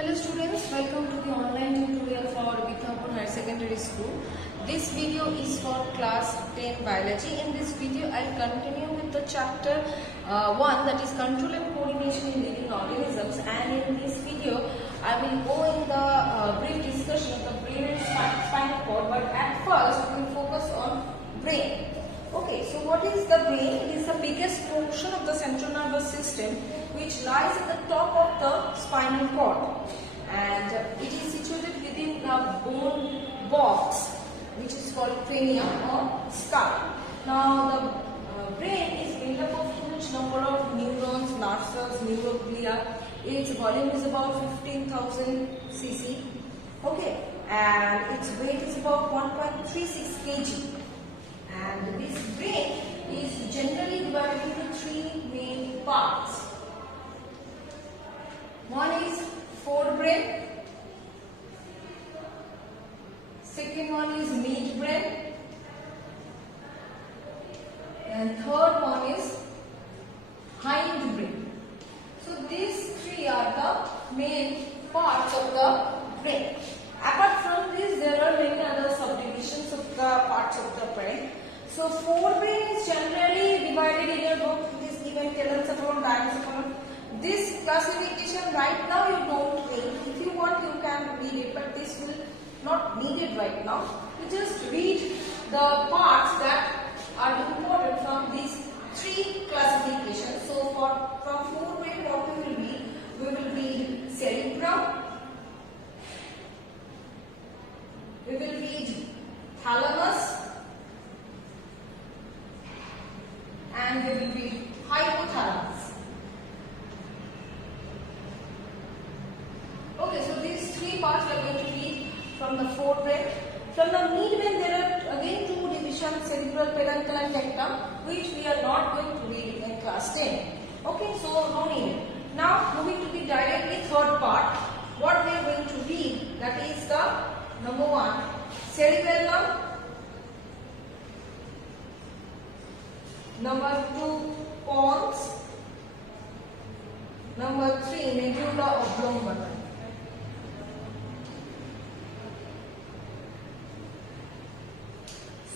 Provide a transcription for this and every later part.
Hello students, welcome to the online tutorial for Bithapur Higher Secondary School. This video is for class 10 biology. In this video, I will continue with the chapter 1, that is control and coordination in living organisms, and in this video I will go in the brief discussion of the brain and spinal cord, but at first we will focus on brain. Okay, so what is the brain? It is the biggest portion of the central nervous system which lies at the top of the spinal cord, and it is situated within the bone box which is called cranium or skull. Now the brain is made up of huge number of neurons, nerve cells, neuroglia. Its volume is about 15,000 cc. Okay, and its weight is about 1.36 kg. And this brain is generally divided into three main parts. One is forebrain, second one is midbrain, and third one is hindbrain. So these three are the main parts of the brain. Apart from this, there are many other subdivisions of the parts of the brain. So forebrain is generally divided in your book. It is given telencephalon, diencephalon. This classification right now you don't read. If you want, you can read it, but this will not needed right now. You just read the parts that are important from these three classifications. So from forebrain, what we will read? We will read cerebrum. We will read thalamus. And we will read hypothalamus. Okay, so these three parts we are going to read from the forebrain. From the midbrain, there are again two divisions, cerebral, peduncle and tectum, which we are not going to read in class 10. Okay, so no need. Now moving to the directly third part, what we are going to read, that is the number 1, cerebellum. Number 2, pons. Number 3, medulla oblongata.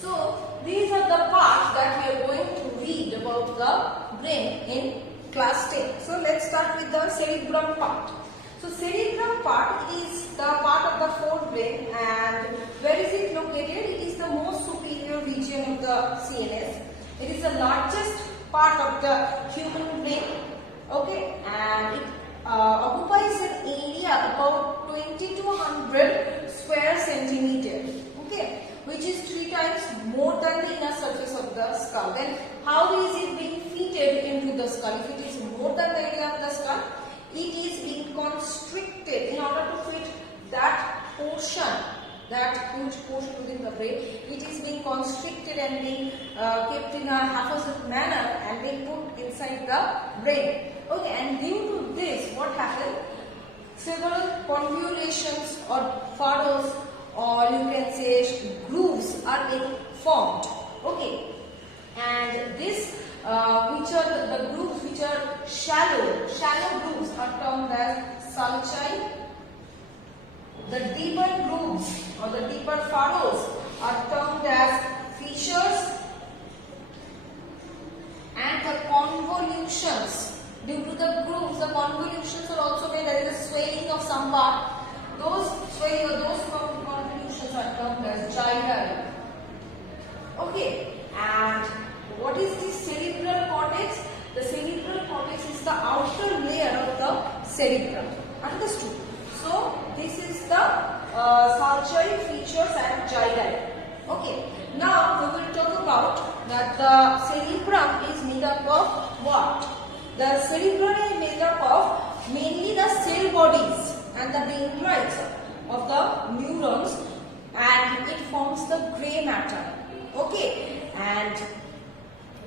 So these are the parts that we are going to read about the brain in class 10. So let's start with the cerebrum part. So cerebrum part is the part of the forebrain, and where is it located? It is the most superior region of the CNS. It is the largest part of the human brain, okay, and it occupies an area about 2200 square centimeter, okay, which is 3 times more than the inner surface of the skull. Then how is it being fitted into the skull? If it is more than the area of the skull, it is being constricted in order to fit that portion, that huge portion within the brain. It is being constricted and being kept in a haphazard manner and being put inside the brain. Okay, and due to this, what happened? Several convolutions or furrows, or you can say grooves, are being formed. Okay, and this which are the grooves which are shallow grooves are termed as sulci. The deeper grooves or the deeper furrows are termed as fissures, and the convolutions, due to the grooves, the convolutions are also made. There is a swelling of some part. Those swelling or those convolutions are termed as gyri. Okay, and what is the cerebral cortex? The cerebral cortex is the outer layer of the cerebrum. Understood? So this is the sulci, features and gyri. Okay. Now we will talk about that the cerebrum is made up of what? The cerebrum is made up of mainly the cell bodies and the dendrites of the neurons, and it forms the grey matter. Okay. And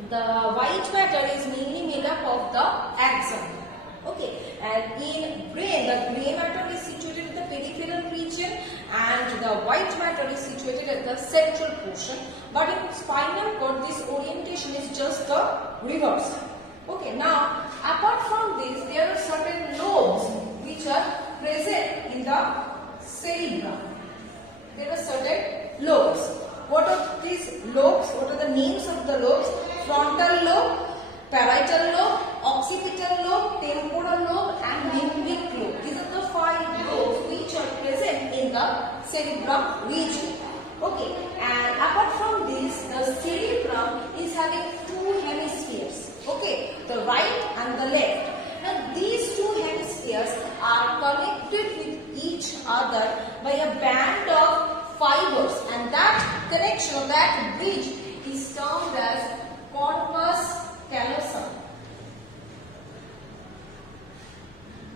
the white matter is mainly made up of the axon. Okay, and in brain, the grey matter is situated in the peripheral region and the white matter is situated at the central portion. But in spinal cord, this orientation is just the reverse. Okay, now apart from this, there are certain lobes which are present the cerebrum. There are certain lobes. What are these lobes? What are the names of the lobes? Frontal lobe, parietal lobe, occipital lobe, temporal lobe and limbic lobe. These are the 5 lobes which are present in the cerebrum region. Okay, and apart from this, the cerebrum is having 2 hemispheres. Okay, the right and the left. Now these 2 hemispheres are connected with each other by a band of fibers, and that connection of that bridge is termed as corpus callosum.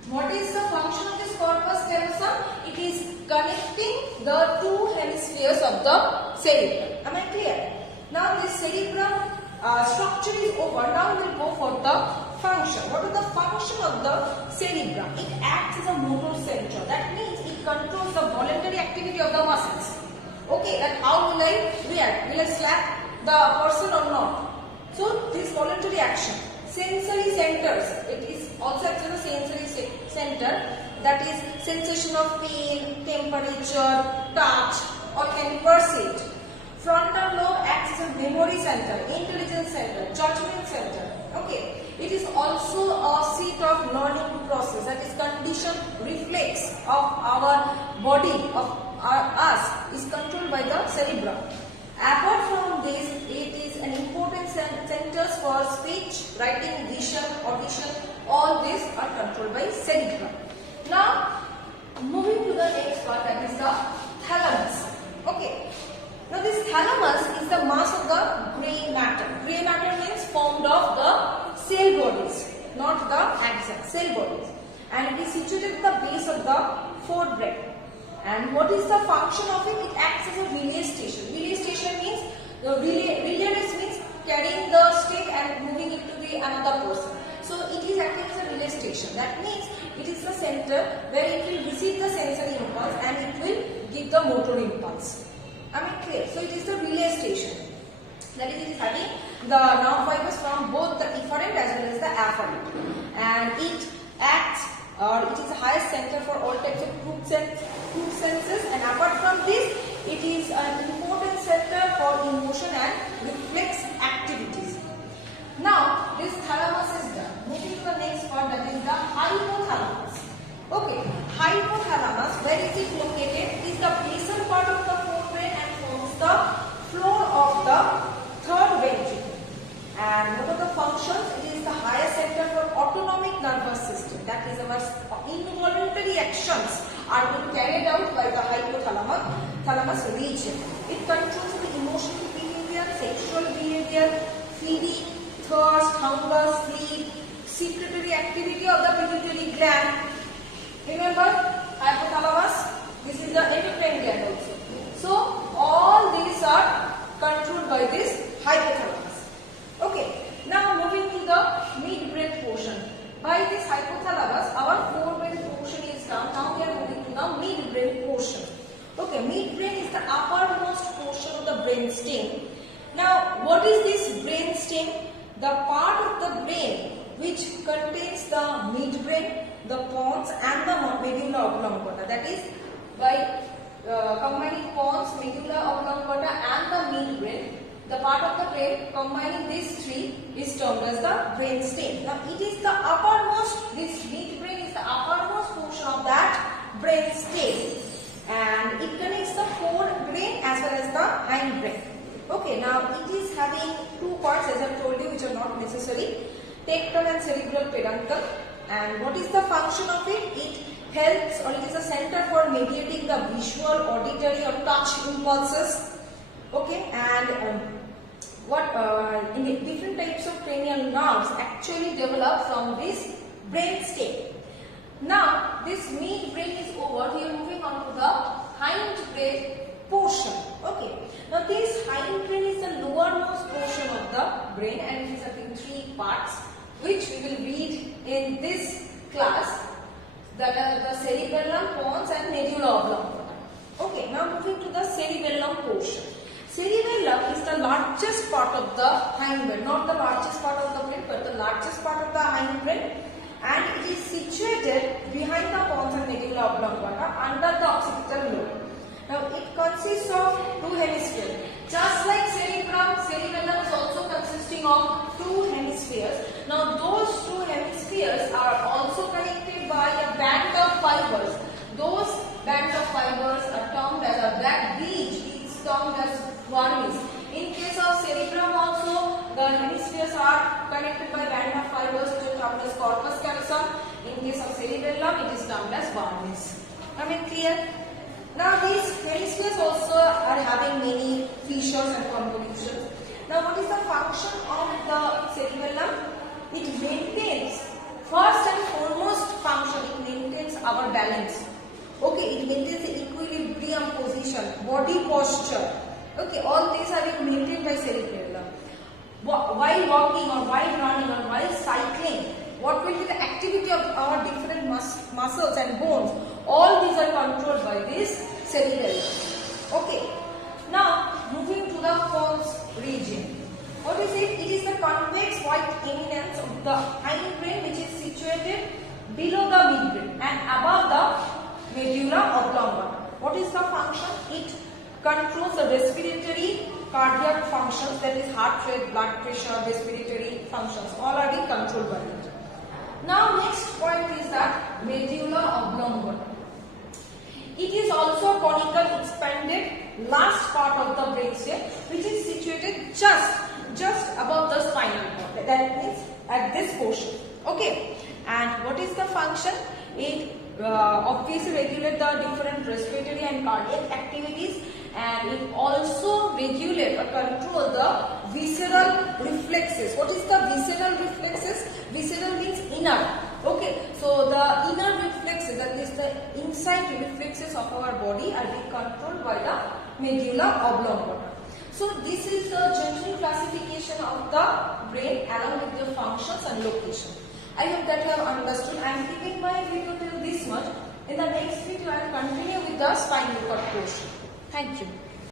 What is the function of this corpus callosum? It is connecting the 2 hemispheres of the cerebrum. Am I clear? Now this cerebrum structure is over. Now we will go for the function. What is the function of the cerebrum? It acts as a motor center. That means it controls the voluntary activity of the muscles. Okay, that how will I react? Will I slap the person or not? So this voluntary action. Sensory centers. It is also acts as a sensory center. That is sensation of pain, temperature, touch, or can be perceived. Frontal lobe acts as a memory center, intelligence center, judgment center. Okay, it is also a seat of learning process. That is conditioned reflex of our body, of us, is controlled by the cerebrum. Apart from this, it is an important centers for speech, writing, vision, audition. All these are controlled by cerebrum. Now, moving to the next part, that is the thalamus. Okay. Now this thalamus is the mass of the grey matter. Grey matter means formed of the cell bodies, not the axon, cell bodies. And it is situated at the base of the forebrain. And what is the function of it? It acts as a relay station. Relay station means, the relay means carrying the stick and moving it to the another person. So it is acting as a relay station. That means it is the center where it will receive the sensory impulse and it will give the motor impulse. Am I clear? So it is the relay station. That is, it is having the nerve fibers from both the efferent as well as the afferent. And it acts, it is the highest center for all types of crude senses. And apart from this, it is an important center for emotion and reflex activities. Now, this thalamus is done. Moving to the next part, that is the hypothalamus. Okay, hypothalamus, where is it located? It is the basal part of the forebrain and forms the floor of the third ventricle. And what are the functions? It is the highest center for autonomic nervous system. That is, our involuntary actions are being carried out by the hypothalamus region. It controls the emotional behavior, sexual behavior, feeding, thirst, hunger, sleep, secretory activity of the pituitary gland. Remember, hypothalamus, this is the endocrine gland also. So, all these are controlled by this hypothalamus. Okay, now moving to the midbrain portion. By this hypothalamus, our forebrain portion is done. Now we are moving to the midbrain portion. Okay, midbrain is the uppermost portion of the brain stem. Now, what is this brain stem? The part of the brain which contains the midbrain, the pons and the medulla oblongata. That is, by combining pons, medulla oblongata and the midbrain, the part of the brain combining these three is termed as the brain stem. Now it is the uppermost, this midbrain is the uppermost portion of that brain stem, and it connects the forebrain as well as the hindbrain. Okay, now it is having 2 parts, as I told you, which are not necessary, tectum and cerebral peduncle. And what is the function of it? It helps, or it is a center for mediating the visual, auditory or touch impulses. Okay, and in the different types of cranial nerves actually develop from this brain stem. Now this midbrain is over. We are moving on to the hindbrain portion. Okay, now this hindbrain is the lowermost portion of the brain, and it is having 3 parts, which we will read in this class, that are the cerebellum, pons and medulla oblongata. Okay, now moving to the cerebellum portion. Cerebellum is the largest part of the hindbrain, not the largest part of the brain, but the largest part of the hindbrain, and it is situated behind the pons and medulla oblongata just like cerebrum, cerebellum is also consisting of two hemispheres. Now those two hemispheres are also connected by a band of fibers. Those bands of fibers are termed as a that bridge is termed as vermis. In case of cerebrum also, the hemispheres are connected by band of fibers which are termed as corpus callosum. In case of cerebellum, it is termed as vermis. I mean clear? Now these hemispheres also are having many fissures and convolutions. Now what is the function of the cerebellum? It maintains, first and foremost function, it maintains our balance. Okay, it maintains the equilibrium position, body posture. Okay, all these are being maintained by cerebellum. While walking or while running or while cycling, what will be the activity of our different muscles and bones? All these are controlled by this cerebellum. Okay, now moving to the pons region. What is it? It is the convex white eminence of the hindbrain which is situated below the midbrain and above the medulla oblongata. What is the function? It controls the respiratory, cardiac functions, that is heart rate, blood pressure, respiratory functions. All are being controlled by it. Now next point is that medulla oblongata. It is also conical expanded last part of the brainstem which is situated just above the spinal cord. That means at this portion. Okay. And what is the function? It obviously regulates the different respiratory and cardiac activities, and it also regulates or controls the visceral reflexes. What is the visceral reflexes? Visceral means inner. Okay, so the inner reflexes, that is the inside reflexes of our body, are being controlled by the medulla oblongata. So this is the general classification of the brain along with the functions and location. I hope that you have understood. I am keeping my video till this much. In the next video, I will continue with the spinal cord portion. Thank you.